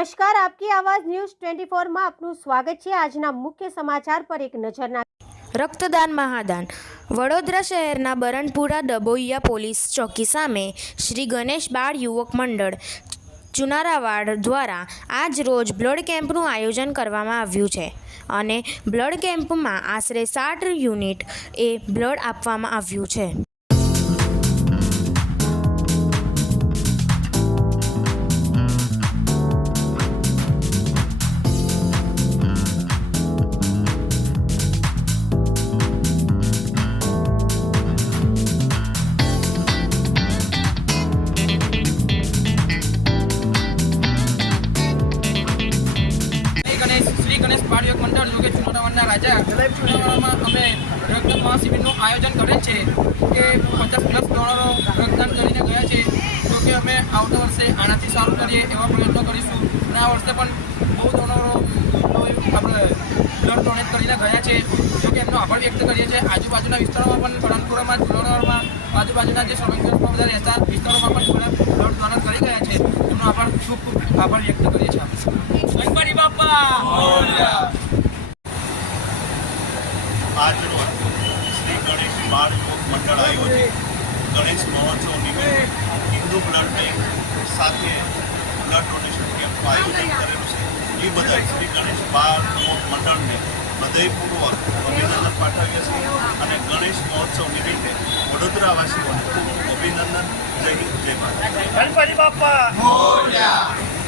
નમસ્કાર, આપકી આવાજ ન્યૂઝ 24 માં આપનું સ્વાગત છે। આજના મુખ્ય સમાચાર પર એક નજર નાખીએ। રક્તદાન મહાદાન। વડોદરા શહેરના બરણપુરા ડભોઇયા પોલીસ ચોકી સામે શ્રી ગણેશ બાળ યુવક મંડળ ચુનારાવાડ દ્વારા આજ રોજ બ્લડ કેમ્પનું આયોજન કરવામાં આવ્યું છે અને બ્લડ કેમ્પમાં આશરે 60 યુનિટ બ્લડ આપવામાં આવ્યું છે। श्री गणेश बाळ युवक मंडळ योगेश चुनारावाडના રાજા ચુનારાવાડમાં અમે રક્તદાન મહાશિબિરનું આયોજન કરેલ છે કે 50+ ડોનરો રક્તદાન કરીને ગયા છે। તો કે અમે આવતા વર્ષે આનાથી સારું કરીએ એવા પ્રયત્નો કરીશું અને આ વર્ષે પણ બહુ ડોનરો આપણે બ્લડ ડોનેટ કરીને ગયા છે। જો કે એમનો આભાર વ્યક્ત કરીએ છીએ। આજુબાજુના વિસ્તારોમાં પણ બરણપુરામાં ચુનારાવાડમાં આજુબાજુના જે સર્વેન્ટર્સમાં બધા રહેતા વિસ્તારોમાં પણ બ્લડ ડોનેટ કરી ગયા છે। એમનો આભાર ખૂબ આભાર વ્યક્ત કરીએ છીએ। ગણપતિ બાપા आज रोज श्री गणेश बाळ युवक मंडळ आयोजित गणेश महोत्सव निमित्ते हिंदू ब्लड बैंक સાથે બ્લડ ડોનેશન કેમ્પનું આયોજન કરેલું છે। એ બધા શ્રી ગણેશ બાળ યુવક મંડળને હૃદયપૂર્વક અભિનંદન પાઠવીએ છીએ અને ગણેશ મહોત્સવ નિમિત્તે વડોદરાવાસીઓને ખૂબ અભિનંદન। જય હિન્દ, જય ભારત। ગણપતિ બાપા મોરયા।